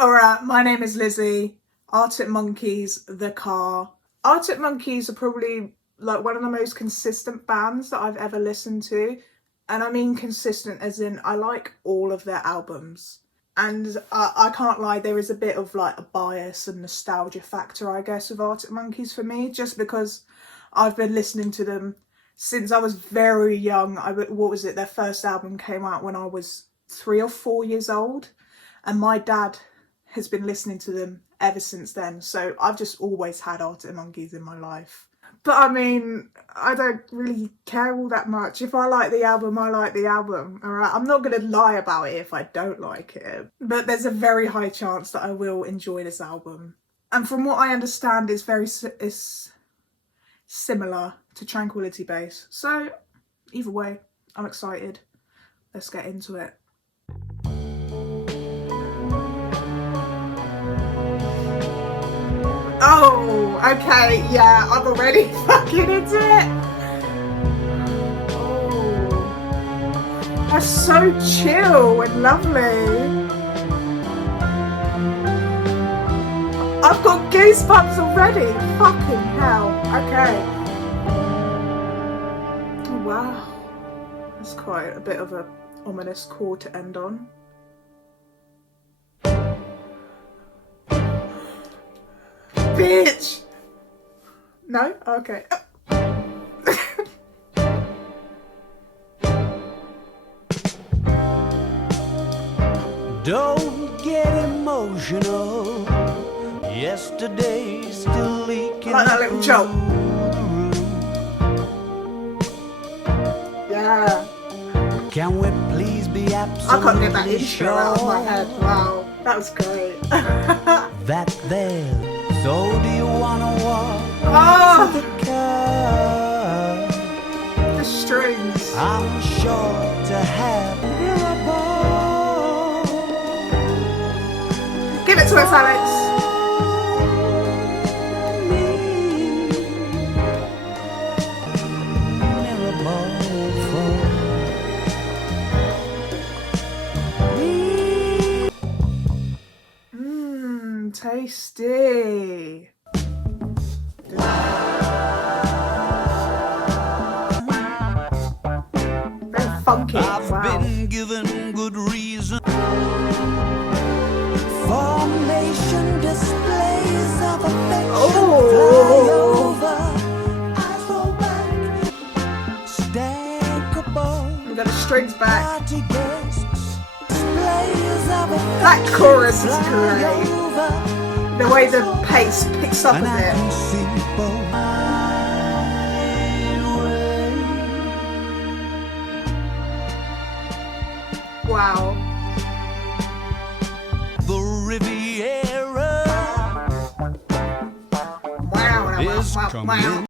Alright, my name is Lizzie. Arctic Monkeys, The Car. Arctic Monkeys are probably like one of the most consistent bands that I've ever listened to. And I mean consistent as in I like all of their albums. And I can't lie, there is a bit of like a bias and nostalgia factor, I guess, with Arctic Monkeys for me, just because I've been listening to them since I was very young. What was it? Their first album came out when I was 3 or 4 years old. And my dad has been listening to them ever since then. So I've just always had Arctic Monkeys in my life. But I mean, I don't really care all that much. If I like the album, I like the album, alright? I'm not going to lie about it if I don't like it. But there's a very high chance that I will enjoy this album. And from what I understand, it's similar to Tranquility Base. So, either way, I'm excited. Let's get into it. Oh, okay, yeah, I'm already fucking into it. Oh, that's so chill and lovely. I've got goosebumps already. Fucking hell. Okay. Oh, wow. That's quite a bit of a ominous chord to end on. Bitch! No? Okay. Don't get emotional. Yesterday's still leaking. I like that little joke. Yeah. Can we please be absolutely I can't get that intro sure out of my head. Wow. That was great. that there. So do you wanna walk to the car? The strings. I'm sure to have miracle. Give it to us, Alex. Tasty. Very funky. I've wow. been given good reason. Formation displays of affection fly over. I throw back, stackable. We got the strings back. That chorus is great. The way the pace picks up a bit. Wow. The Riviera is coming.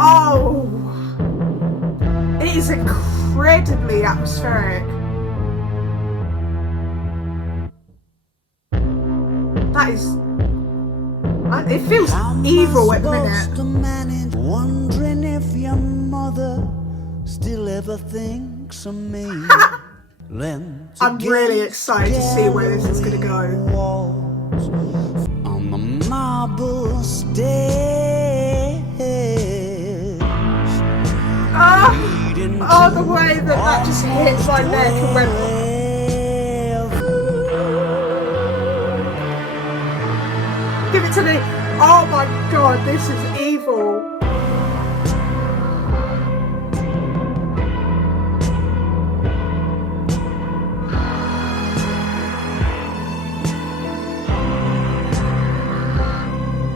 Oh, it is incredibly atmospheric. That is, it feels evil at the minute. Wondering if your mother still ever thinks of me. I'm really excited to see where this is going to go. On the marble stairs. Oh, the way that just hits my neck and went. Give it to me. Oh my god, this is evil.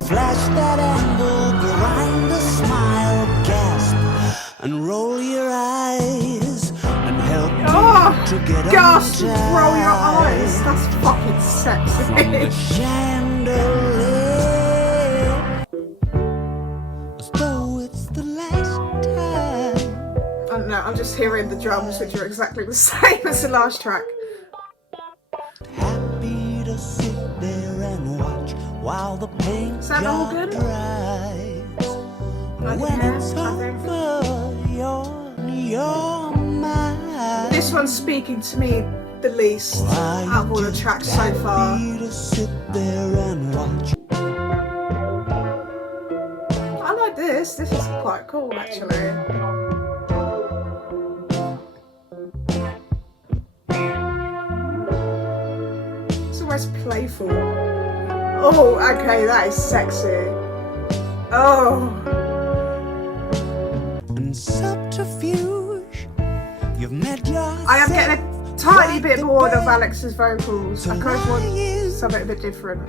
Flash that angle, grind a smile, gasp, and roll your eyes, and help to get gasp and roll your eyes. That's fucking sexy. From the chandelier, as though it's the last time. I don't know, I'm just hearing the drums, which are exactly the same as the last track. Happy to sit there and watch while the paint Is that all good? dries. Like When the it's hair, I think. over, your This one's speaking to me the least out of all the tracks so far. I like this. This is quite cool, actually. It's almost playful. Oh, okay, that is sexy. Oh. And subterfuge, you've met your I am getting a tiny bit bored of Alex's vocals. I kind of want something a bit different.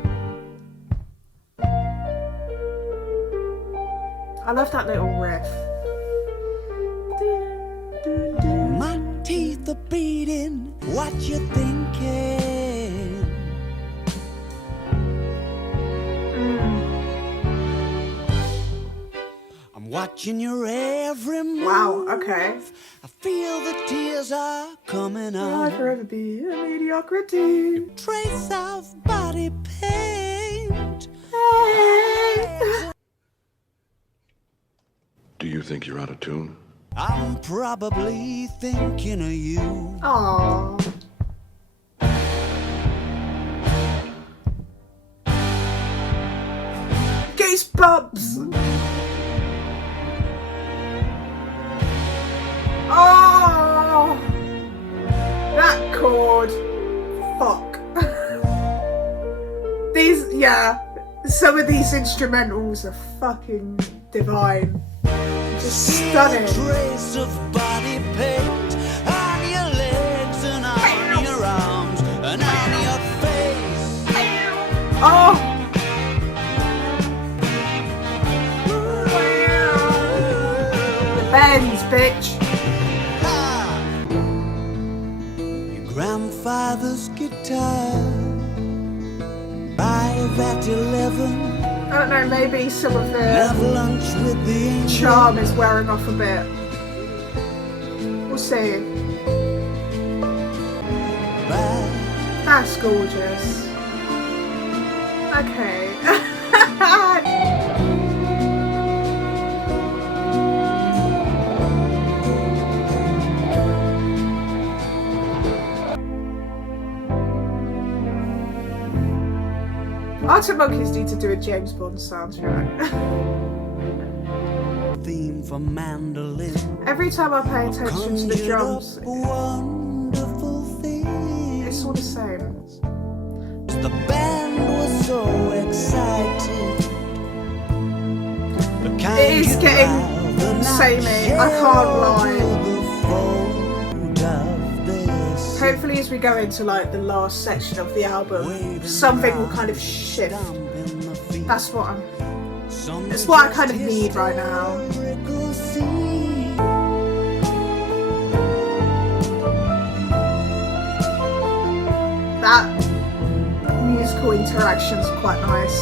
I love that little riff. My teeth are beating. What you thinking? I'm watching your every move. Wow, okay. I feel the tears are coming I'll on. forever be a mediocrity. Trace of body paint. Do you think you're out of tune? I'm probably thinking of you. Aww. Goosebumps. Oh, that chord. Fuck. Some of these instrumentals are fucking divine. Just stunning. Trace of body paint on your legs and on your arms and on your face. Oh. The bends, bitch. Your grandfather's guitar. Buy that 11. I don't know, maybe some of Have the lunch with the angel. charm is wearing off a bit. We'll see. Bye. That's gorgeous. Okay. Arctic Monkeys need to do a James Bond soundtrack. Theme for mandolin. Every time I pay attention to the drums, Wonderful thing. it's all the same. The band was so excited. The kind It is you'd getting rather not samey, I can't lie. share the this. Hopefully as we go into like the last section of the album, something will kind of shift. That's what I kind of need right now. That musical interaction's quite nice.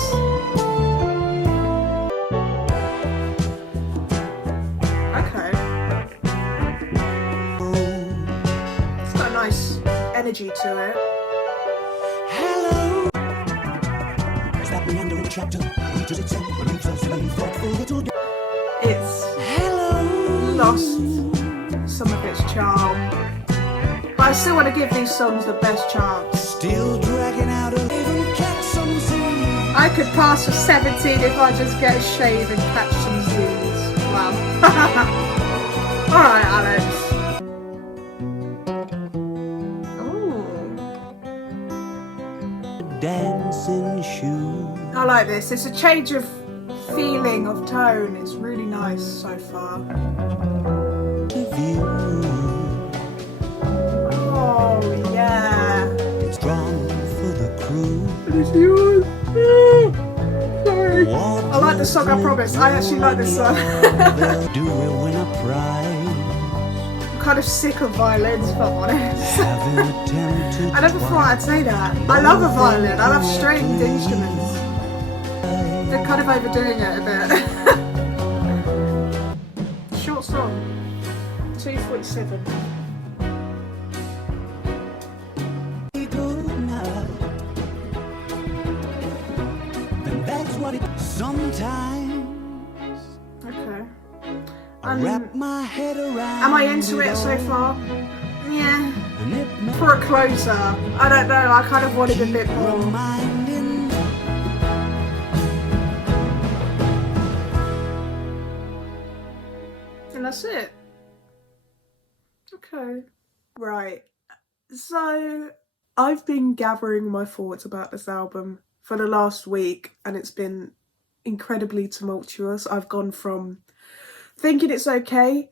Okay. It's got a nice energy to it. Hello. Is that meandering chapter? Reaches its end and leaves us many thoughtful little. It's Hello. lost some of its charm. But I still want to give these songs the best chance. Still dragging out a even catch some sea. I could pass for 17 if I just get a shave and catch some Z's. Wow. Alright, Alex. Ooh. Dancing shoes. I like this. It's a change of feeling, of tone. It's really nice so far. View. Oh, yeah. It's drawn for the crew. It's yours. Sorry. I like the song, I promise. I actually like this song. Do we win a prize? I'm kind of sick of violins, if I'm honest. Having attempted I never thought I'd say that. I love a violin. I love stringed instruments. They're kind of overdoing it a bit. Short song. 2:47. good night. And that's what it sometimes Okay. I wrap my head around. Am I into it so far? Yeah. and it may For a closer, I don't know, I kind of wanted a bit more. reminding. And that's it. Okay. Right. So, I've been gathering my thoughts about this album for the last week, and it's been incredibly tumultuous. I've gone from thinking it's okay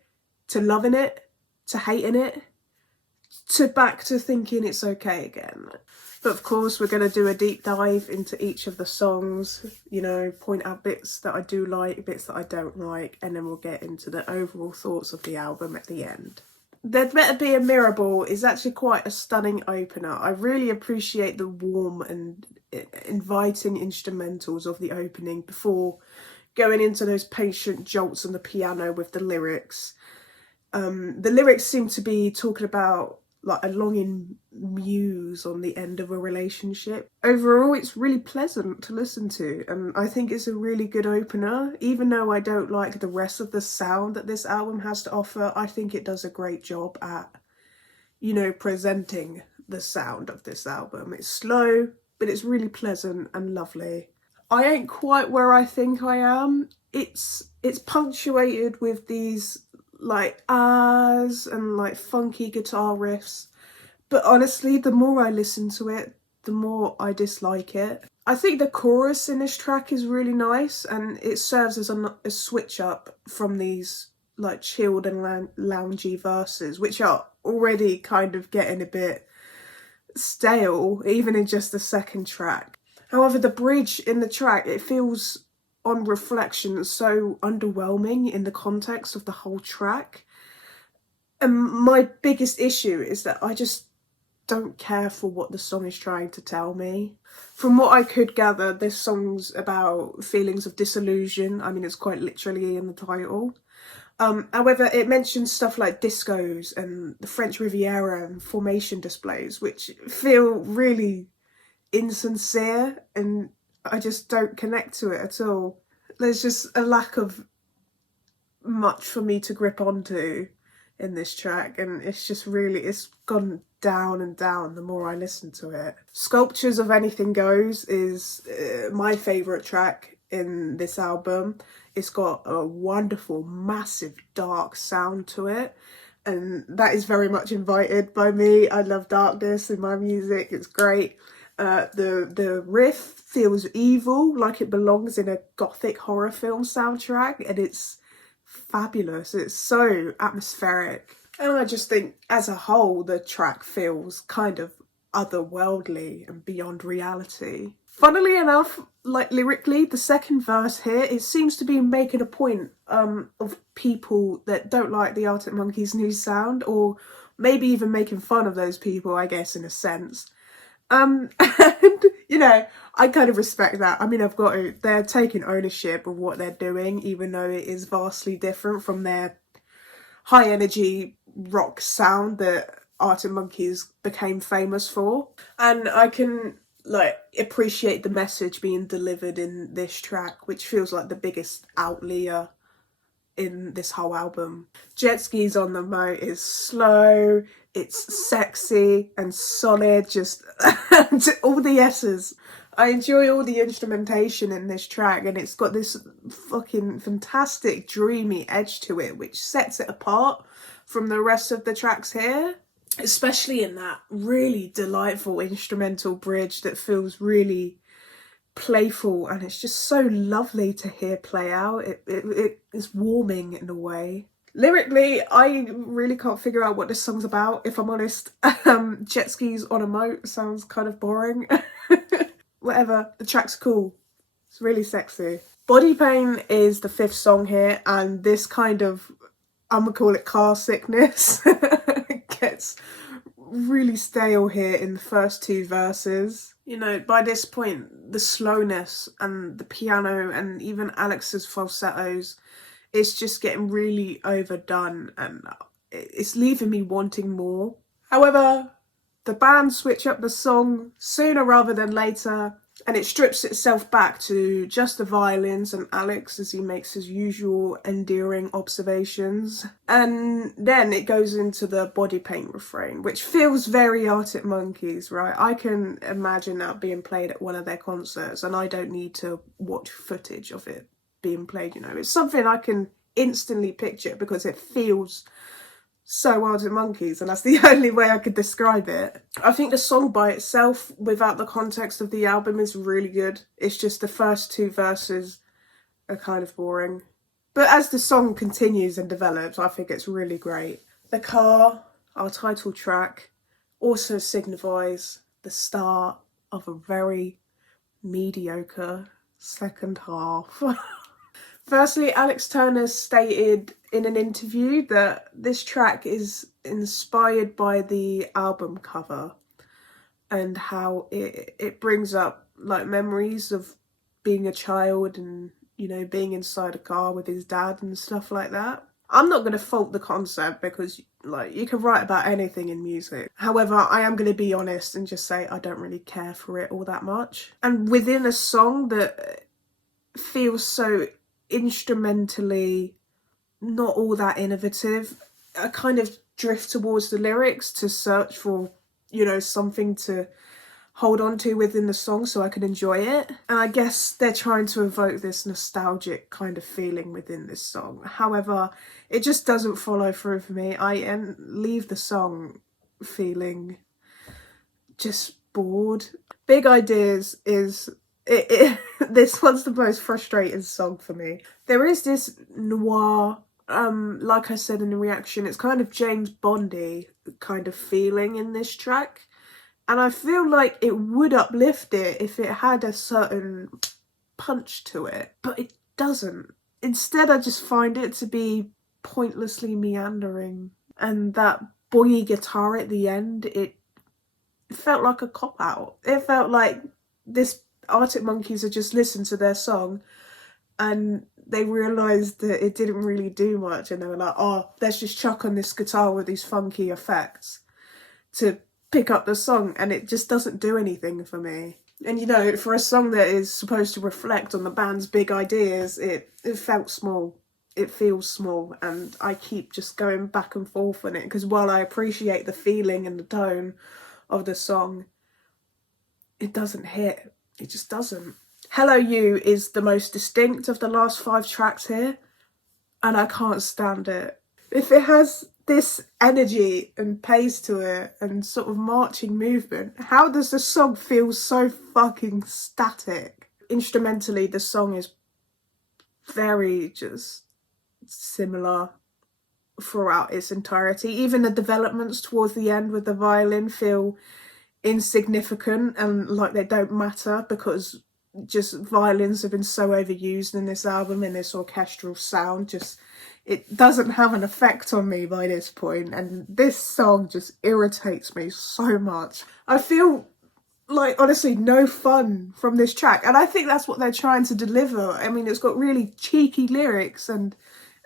to loving it to hating it to back to thinking it's okay again. But of course, we're going to do a deep dive into each of the songs, you know, point out bits that I do like, bits that I don't like, and then we'll get into the overall thoughts of the album at the end. There'd Better Be a Mirable is actually quite a stunning opener. I really appreciate the warm and inviting instrumentals of the opening before going into those patient jolts on the piano with the lyrics. The lyrics seem to be talking about like a longing muse on the end of a relationship. Overall, it's really pleasant to listen to, and I think it's a really good opener. Even though I don't like the rest of the sound that this album has to offer, I think it does a great job at, you know, presenting the sound of this album. It's slow, but it's really pleasant and lovely. I ain't quite where I think I am. It's punctuated with these like ahs and like funky guitar riffs, but honestly, the more I listen to it, the more I dislike it. I think the chorus in this track is really nice, and it serves as a switch up from these like chilled and loungy verses, which are already kind of getting a bit stale even in just the second track. However, the bridge in the track, it feels on reflection so underwhelming in the context of the whole track. And my biggest issue is that I just don't care for what the song is trying to tell me. From what I could gather, this song's about feelings of disillusion. I mean, it's quite literally in the title. However, it mentions stuff like discos and the French Riviera and formation displays, which feel really insincere, and I just don't connect to it at all. There's just a lack of much for me to grip onto in this track, and it's just really, it's gone down and down the more I listen to it. Sculptures of Anything Goes is my favourite track in this album. It's got a wonderful, massive, dark sound to it, and that is very much invited by me. I love darkness in my music, it's great. The riff feels evil, like it belongs in a gothic horror film soundtrack, and it's fabulous. It's so atmospheric. And I just think, as a whole, the track feels kind of otherworldly and beyond reality. Funnily enough, like lyrically, the second verse here, it seems to be making a point of people that don't like the Arctic Monkeys' new sound, or maybe even making fun of those people, I guess, in a sense. And, you know, I kind of respect that. I mean, they're taking ownership of what they're doing, even though it is vastly different from their high energy rock sound that Arctic Monkeys became famous for. And I can like appreciate the message being delivered in this track, which feels like the biggest outlier in this whole album. Jet Skis on the Moat is slow, it's sexy and solid, just all the S's. I enjoy all the instrumentation in this track, and it's got this fucking fantastic dreamy edge to it, which sets it apart from the rest of the tracks here, especially in that really delightful instrumental bridge that feels really playful, and it's just so lovely to hear play out. It is warming in a way. Lyrically, I really can't figure out what this song's about, if I'm honest. Jet skis on a moat sounds kind of boring. Whatever, the track's cool. It's really sexy. Body Pain is the fifth song here, and this kind of, I'm gonna call it car sickness, gets really stale here in the first two verses. You know, by this point, the slowness and the piano and even Alex's falsettos, it's just getting really overdone, and it's leaving me wanting more. However, the band switch up the song sooner rather than later, and it strips itself back to just the violins and Alex as he makes his usual endearing observations. And then it goes into the body paint refrain, which feels very Arctic Monkeys, right? I can imagine that being played at one of their concerts, and I don't need to watch footage of it being played, you know. It's something I can instantly picture because it feels so Arctic Monkeys, and that's the only way I could describe it. I think the song by itself, without the context of the album, is really good. It's just the first two verses are kind of boring. But as the song continues and develops, I think it's really great. The Car, our title track, also signifies the start of a very mediocre second half. Firstly, Alex Turner stated in an interview that this track is inspired by the album cover and how it brings up like memories of being a child and, you know, being inside a car with his dad and stuff like that. I'm not going to fault the concept because, like, you can write about anything in music. However, I am going to be honest and just say I don't really care for it all that much. And within a song that feels so instrumentally not all that innovative, I kind of drift towards the lyrics to search for, you know, something to hold on to within the song so I can enjoy it. And I guess they're trying to evoke this nostalgic kind of feeling within this song. However, it just doesn't follow through for me. I leave the song feeling just bored. Big Ideas is this one's the most frustrating song for me. There is this noir, like I said in the reaction, it's kind of James Bondy kind of feeling in this track. And I feel like it would uplift it if it had a certain punch to it, but it doesn't. Instead, I just find it to be pointlessly meandering. And that boingy guitar at the end, it felt like a cop-out. It felt like this Arctic Monkeys had just listened to their song and they realised that it didn't really do much, and they were like, oh, let's just chuck on this guitar with these funky effects to pick up the song, and it just doesn't do anything for me. And, you know, for a song that is supposed to reflect on the band's big ideas, it felt small. It feels small, and I keep just going back and forth on it, because while I appreciate the feeling and the tone of the song, it doesn't hit. It just doesn't. Hello You is the most distinct of the last 5 tracks here, and I can't stand it. If it has this energy and pace to it and sort of marching movement, how does the song feel so fucking static? Instrumentally, the song is very just similar throughout its entirety. Even the developments towards the end with the violin feel insignificant and like they don't matter, because just violins have been so overused in this album, and this orchestral sound just, it doesn't have an effect on me by this point, and this song just irritates me so much. I feel like, honestly, no fun from this track, and I think that's what they're trying to deliver. I mean, it's got really cheeky lyrics and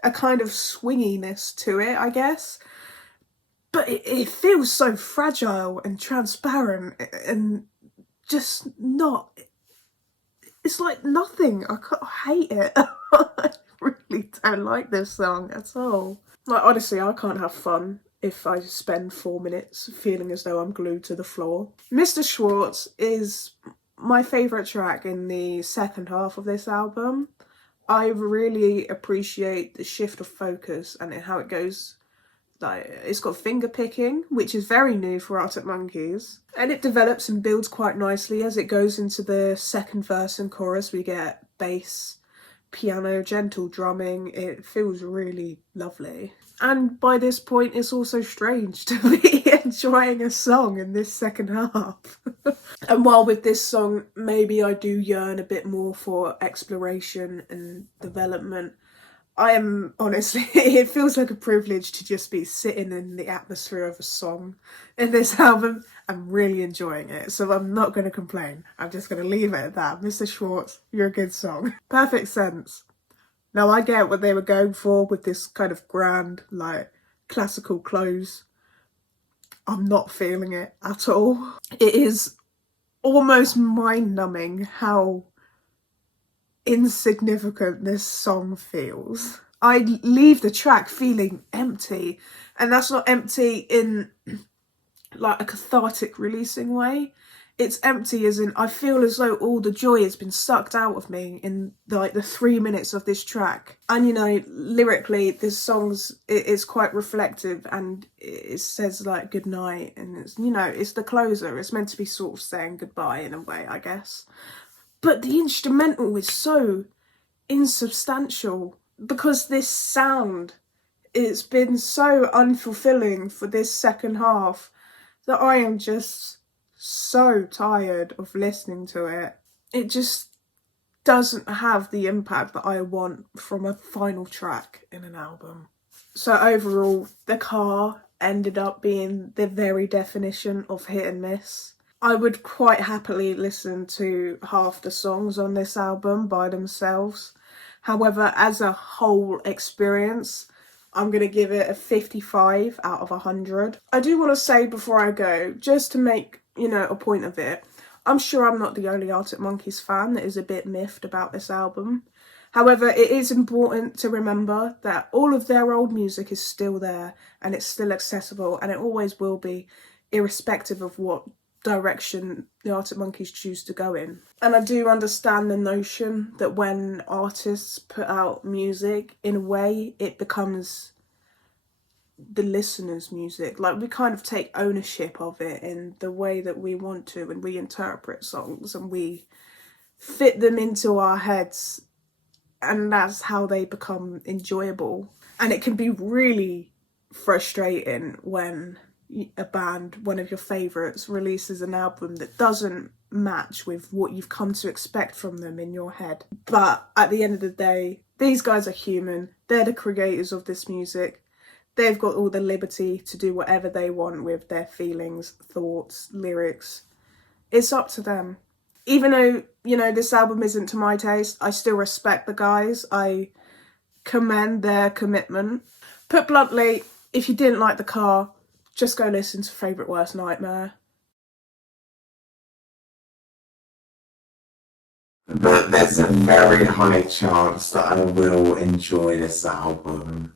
a kind of swinginess to it, I guess, but it feels so fragile and transparent and just not... It's like nothing. I hate it. I really don't like this song at all. Like, honestly, I can't have fun if I spend 4 minutes feeling as though I'm glued to the floor. Mr. Schwartz is my favourite track in the second half of this album. I really appreciate the shift of focus and how it goes. Like, it's got finger picking, which is very new for Arctic Monkeys, and it develops and builds quite nicely as it goes into the second verse and chorus. We get bass, piano, gentle drumming. It feels really lovely. And by this point, it's also strange to be enjoying a song in this second half. And while with this song, maybe I do yearn a bit more for exploration and development, I am, honestly, it feels like a privilege to just be sitting in the atmosphere of a song in this album. I'm really enjoying it, so I'm not going to complain. I'm just going to leave it at that. Mr. Schwartz, you're a good song. Perfect Sense. Now, I get what they were going for with this kind of grand, like, classical close. I'm not feeling it at all. It is almost mind-numbing how insignificant this song feels. I leave the track feeling empty, and that's not empty in like a cathartic releasing way. It's empty as in I feel as though all the joy has been sucked out of me in like the 3 minutes of this track. And you know, lyrically this song's it's quite reflective, and it says like good night, and it's, you know, it's the closer. It's meant to be sort of saying goodbye in a way, I guess. But the instrumental is so insubstantial because this sound, it's been so unfulfilling for this second half that I am just so tired of listening to it. It just doesn't have the impact that I want from a final track in an album. So overall, The Car ended up being the very definition of hit and miss. I would quite happily listen to half the songs on this album by themselves. However, as a whole experience, I'm going to give it a 55 out of 100. I do want to say before I go, just to make, you know, a point of it, I'm sure I'm not the only Arctic Monkeys fan that is a bit miffed about this album. However, it is important to remember that all of their old music is still there, and it's still accessible, and it always will be, irrespective of what direction the Arctic Monkeys choose to go in. And I do understand the notion that when artists put out music, in a way it becomes the listener's music. Like, we kind of take ownership of it in the way that we want to, and we interpret songs and we fit them into our heads, and that's how they become enjoyable. And it can be really frustrating when a band, one of your favourites, releases an album that doesn't match with what you've come to expect from them in your head. But at the end of the day, these guys are human. They're the creators of this music. They've got all the liberty to do whatever they want with their feelings, thoughts, lyrics. It's up to them. Even though, you know, this album isn't to my taste, I still respect the guys. I commend their commitment. Put bluntly, if you didn't like The Car, just go listen to Favourite Worst Nightmare. But there's a very high chance that I will enjoy this album.